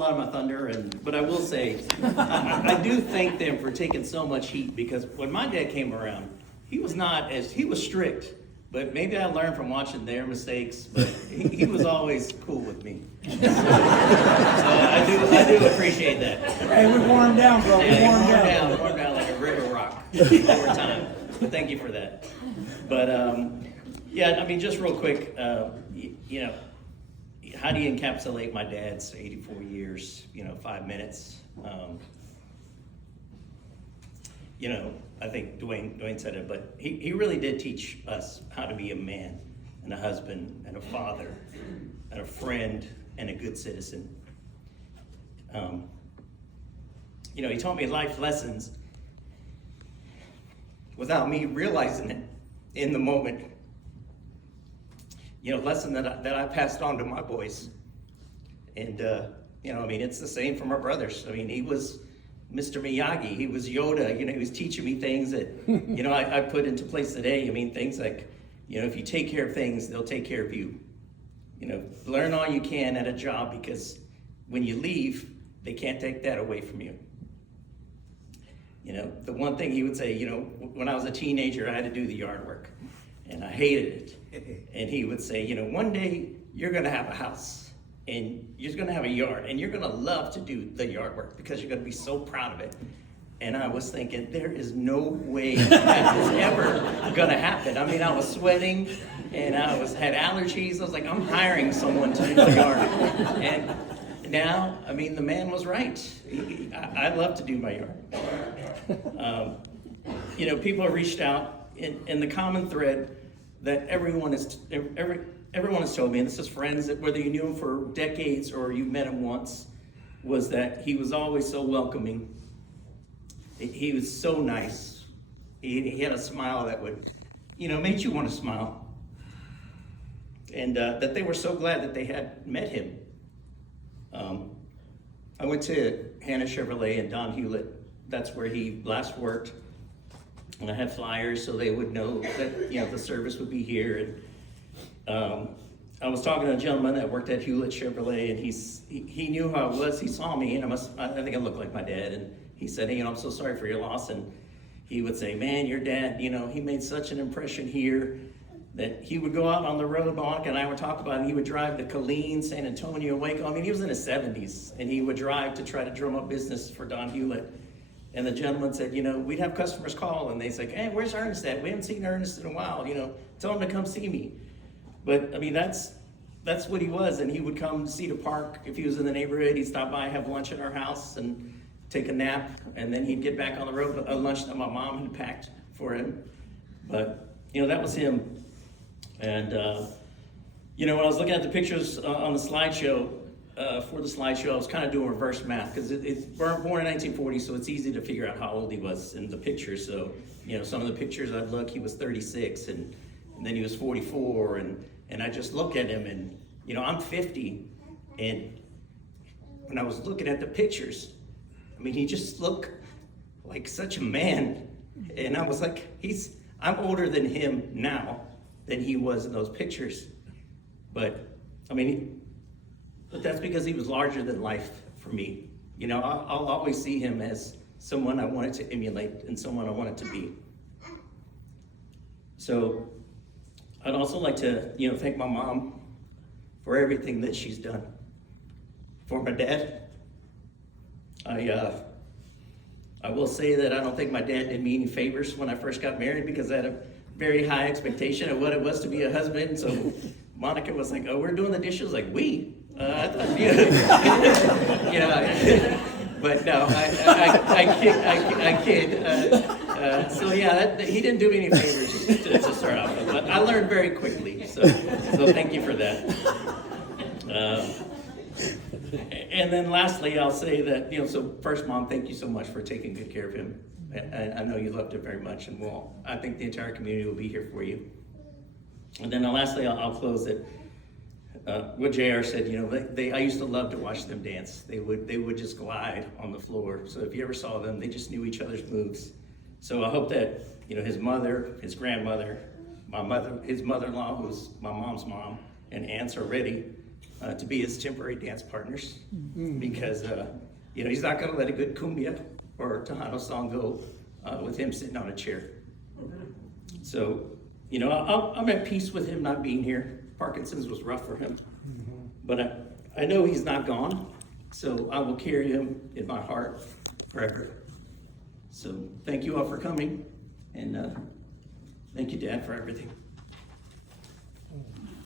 A lot of my thunder, but I will say, I do thank them for taking so much heat, because when my dad came around, he was strict, but maybe I learned from watching their mistakes, but he was always cool with me. So I do appreciate that. Hey, we wore him down, bro. Yeah, we wore him down like a river rock over time. But thank you for that. But yeah, I mean, just real quick, you know, how do you encapsulate my dad's 84 years, 5 minutes? I think Dwayne said it, but he really did teach us how to be a man and a husband and a father and a friend and a good citizen. He taught me life lessons without me realizing it in the moment. Lesson that I passed on to my boys. And, it's the same for my brothers. I mean, he was Mr. Miyagi, he was Yoda, he was teaching me things that, I put into place today. I mean, things like, if you take care of things, they'll take care of you. Learn all you can at a job, because when you leave, they can't take that away from you. The one thing he would say, when I was a teenager, I had to do the yard work. And I hated it. And he would say, one day you're going to have a house and you're going to have a yard and you're going to love to do the yard work because you're going to be so proud of it. And I was thinking, there is no way that is ever going to happen. I mean, I was sweating and had allergies. I was like, I'm hiring someone to do the yard. And now, I mean, the man was right. I love to do my yard. People have reached out in the common thread that everyone has told me, and this is friends, that whether you knew him for decades or you met him once, was that he was always so welcoming. He was so nice. He had a smile that would, made you want to smile. And that they were so glad that they had met him. I went to Hannah Chevrolet and Don Hewlett. That's where he last worked. And I had flyers so they would know that, the service would be here. And I was talking to a gentleman that worked at Hewlett Chevrolet, and he knew who I was. He saw me, and I think I looked like my dad. And he said, hey, I'm so sorry for your loss. And he would say, man, your dad, he made such an impression here that he would go out on the road. Monica and I were talking about it, and he would drive to Killeen, San Antonio, Waco. I mean, he was in his 70s, and he would drive to try to drum up business for Don Hewlett. And the gentleman said, we'd have customers call and they say, hey, where's Ernest at? We haven't seen Ernest in a while, tell him to come see me. But I mean, that's what he was. And he would come to Cedar Park. If he was in the neighborhood, he'd stop by, have lunch at our house and take a nap. And then he'd get back on the road, a lunch that my mom had packed for him. But, that was him. And, when I was looking at the pictures on the slideshow, for the slideshow, I was kind of doing reverse math, because it's born in 1940, so it's easy to figure out how old he was in the pictures. So, some of the pictures I'd look, he was 36, and then he was 44, and I just look at him, and, I'm 50, and when I was looking at the pictures, I mean, he just looked like such a man, and I was like, I'm older than him now than he was in those pictures, but, I mean, but that's because he was larger than life for me. I'll always see him as someone I wanted to emulate and someone I wanted to be. So I'd also like to, thank my mom for everything that she's done. For my dad, I will say that I don't think my dad did me any favors when I first got married, because I had a very high expectation of what it was to be a husband. So Monica was like, oh, we're doing the dishes? Like, we? I thought, but no, I kid. So yeah, he didn't do me any favors to start off with, but I learned very quickly. So thank you for that. And then lastly, I'll say that, so first, Mom, thank you so much for taking good care of him. I know you loved him very much, and I think the entire community will be here for you. And then lastly, I'll close it. What JR said, I used to love to watch them dance. They would just glide on the floor. So if you ever saw them, they just knew each other's moves. So I hope that, his mother, his grandmother, his mother-in-law, who's my mom's mom, and aunts are ready to be his temporary dance partners, because you know, he's not going to let a good cumbia or Tejano song go with him sitting on a chair. So, you know, I'm at peace with him not being here. Parkinson's was rough for him, but I know he's not gone, so I will carry him in my heart forever. So thank you all for coming, and thank you, Dad, for everything.